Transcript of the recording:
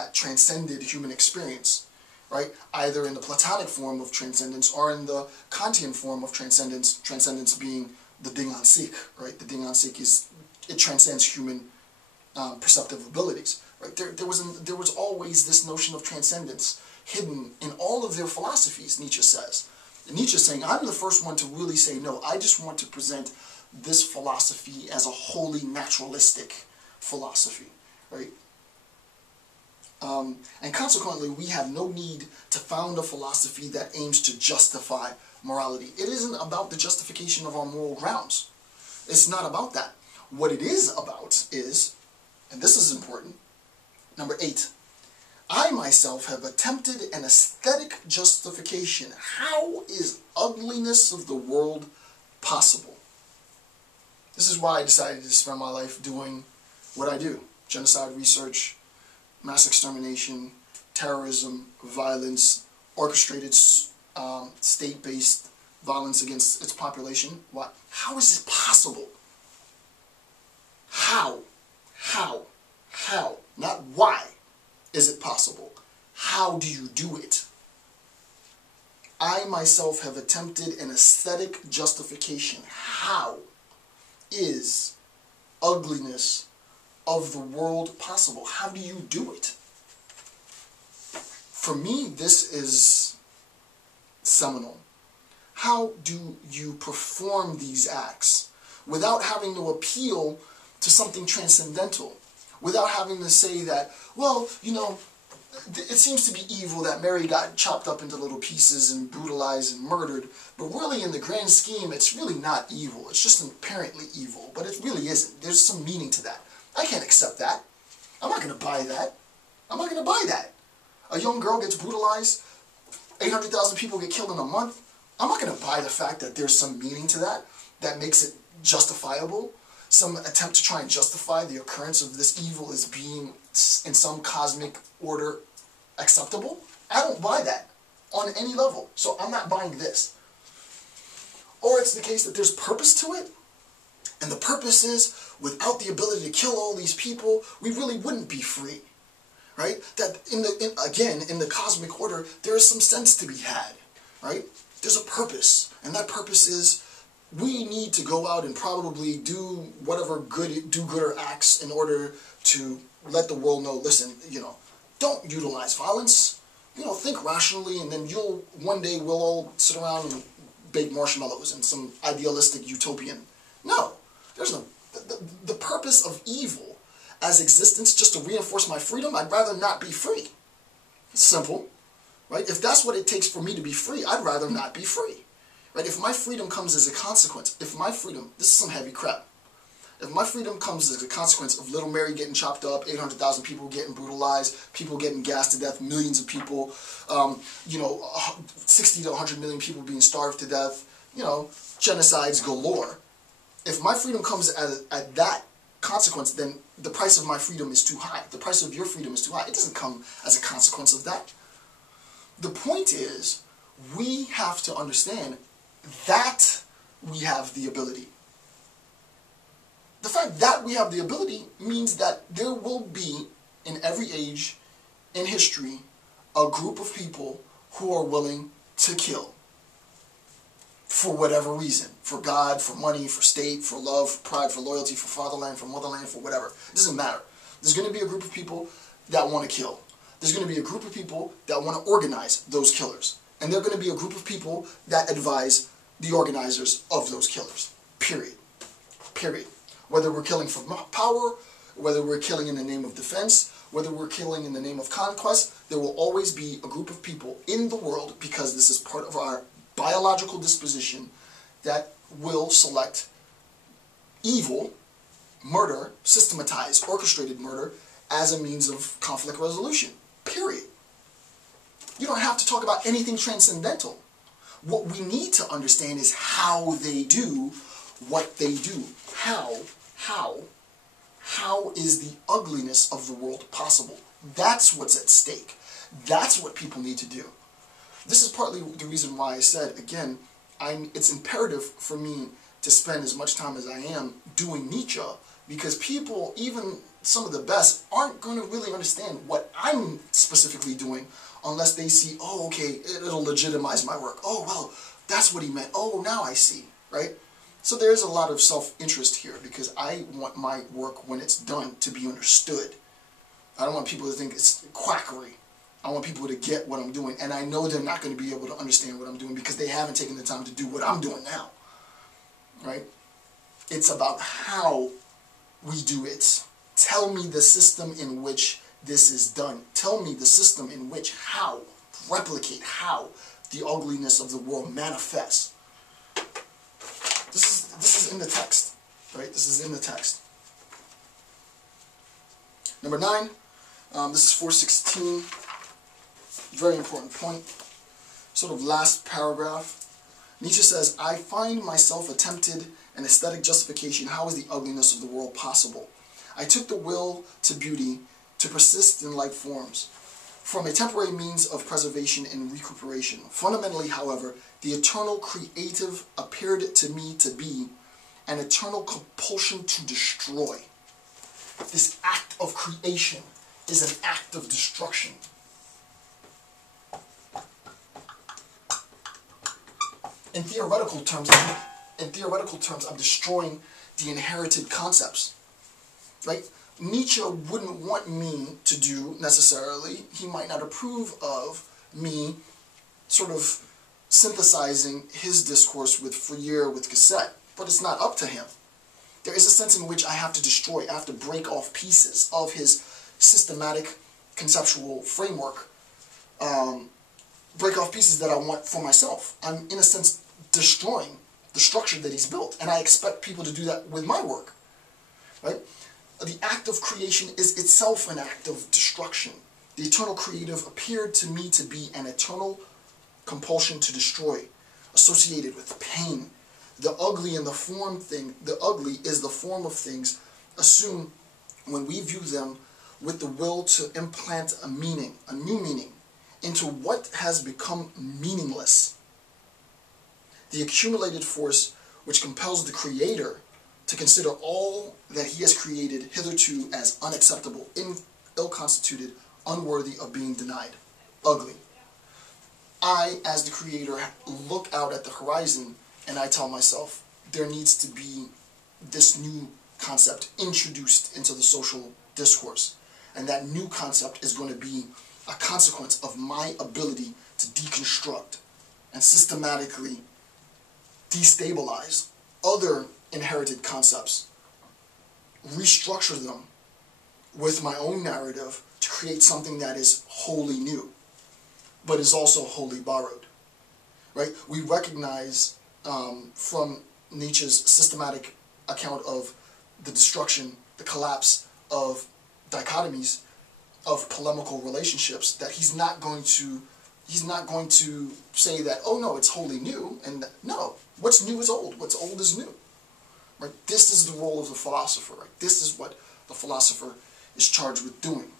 that transcended human experience, right? Either in the Platonic form of transcendence or in the Kantian form of transcendence, transcendence being the Ding an sich, right? The Ding an sich it transcends human perceptive abilities, right? There was always this notion of transcendence hidden in all of their philosophies, Nietzsche says. And Nietzsche's saying, I'm the first one to really say, no, I just want to present this philosophy as a wholly naturalistic philosophy, right? And consequently, we have no need to found a philosophy that aims to justify morality. It isn't about the justification of our moral grounds. It's not about that. What it is about is, and this is important, number 8, I myself have attempted an aesthetic justification. How is ugliness of the world possible? This is why I decided to spend my life doing what I do. Genocide research, mass extermination, terrorism, violence, orchestrated state-based violence against its population. Why? How is it possible? How? Not why is it possible. How do you do it? I myself have attempted an aesthetic justification. How is ugliness of the world possible? How do you do it? For me, this is seminal. How do you perform these acts without having to appeal to something transcendental? Without having to say that, well, you know, it seems to be evil that Mary got chopped up into little pieces and brutalized and murdered, but really in the grand scheme, it's really not evil. It's just apparently evil, but it really isn't. There's some meaning to that. I can't accept that. I'm not going to buy that. I'm not going to buy that. A young girl gets brutalized, 800,000 people get killed in a month. I'm not going to buy the fact that there's some meaning to that that makes it justifiable. Some attempt to try and justify the occurrence of this evil as being in some cosmic order acceptable. I don't buy that on any level, so I'm not buying this. Or it's the case that there's purpose to it, and the purpose is, without the ability to kill all these people, we really wouldn't be free, right? That again, in the cosmic order, there is some sense to be had, right? There's a purpose, and that purpose is, we need to go out and probably do whatever do-gooder acts in order to let the world know, listen, you know, don't utilize violence, you know, think rationally, and then one day we'll all sit around and bake marshmallows in some idealistic utopian. No, there's no, the purpose of evil as existence just to reinforce my freedom, I'd rather not be free. It's simple, right? If that's what it takes for me to be free, I'd rather not be free. Right? If my freedom comes as a consequence, this is some heavy crap. If my freedom comes as a consequence of little Mary getting chopped up, 800,000 people getting brutalized, people getting gassed to death, millions of people, 60 to 100 million people being starved to death, you know, genocides galore. If my freedom comes at that consequence, then the price of my freedom is too high. The price of your freedom is too high. It doesn't come as a consequence of that. The point is, we have to understand that we have the ability. The fact that we have the ability means that there will be, in every age in history, a group of people who are willing to kill. For whatever reason. For God, for money, for state, for love, for pride, for loyalty, for fatherland, for motherland, for whatever. It doesn't matter. There's going to be a group of people that want to kill. There's going to be a group of people that want to organize those killers. And there are going to be a group of people that advise the organizers of those killers. Period. Period. Whether we're killing for power, whether we're killing in the name of defense, whether we're killing in the name of conquest, there will always be a group of people in the world, because this is part of our biological disposition, that will select evil, murder, systematized, orchestrated murder, as a means of conflict resolution. Period. You don't have to talk about anything transcendental. What we need to understand is how they do what they do. How is the ugliness of the world possible? That's what's at stake. That's what people need to do. This is partly the reason why I said, again, it's imperative for me to spend as much time as I am doing Nietzsche, because people, even some of the best aren't going to really understand what I'm specifically doing unless they see, oh, okay, it'll legitimize my work. Oh, well, that's what he meant. Oh, now I see, right? So there's a lot of self-interest here because I want my work, when it's done, to be understood. I don't want people to think it's quackery. I want people to get what I'm doing, and I know they're not going to be able to understand what I'm doing because they haven't taken the time to do what I'm doing now, right? It's about how we do it. Tell me the system in which this is done. Tell me the system in which, how, replicate how the ugliness of the world manifests. This is in the text, right? This is in the text. Number 9, this is 416. Very important point. Sort of last paragraph. Nietzsche says, I find myself attempted an aesthetic justification. How is the ugliness of the world possible? I took the will to beauty to persist in like forms, from a temporary means of preservation and recuperation. Fundamentally, however, the eternal creative appeared to me to be an eternal compulsion to destroy. This act of creation is an act of destruction. In theoretical terms, I'm destroying the inherited concepts, right? Nietzsche wouldn't want me to do necessarily. He might not approve of me sort of synthesizing his discourse with Fourier, with Cassette, but it's not up to him. There is a sense in which I have to destroy, I have to break off pieces of his systematic conceptual framework, break off pieces that I want for myself. I'm, in a sense, destroying the structure that he's built, and I expect people to do that with my work, right? The act of creation is itself an act of destruction. The eternal creative appeared to me to be an eternal compulsion to destroy, associated with pain. The ugly in the form thing, the ugly is the form of things assumed when we view them with the will to implant a meaning, a new meaning, into what has become meaningless. The accumulated force which compels the creator to consider all that he has created hitherto as unacceptable, ill-constituted, unworthy of being denied. Ugly. I, as the creator, look out at the horizon and I tell myself, there needs to be this new concept introduced into the social discourse. And that new concept is going to be a consequence of my ability to deconstruct and systematically destabilize other inherited concepts, restructure them with my own narrative to create something that is wholly new, but is also wholly borrowed. Right? We recognize from Nietzsche's systematic account of the destruction, the collapse of dichotomies, of polemical relationships, that he's not going to say that, oh no, it's wholly new, and no, what's new is old, what's old is new. Right? This is the role of the philosopher. Right? This is what the philosopher is charged with doing.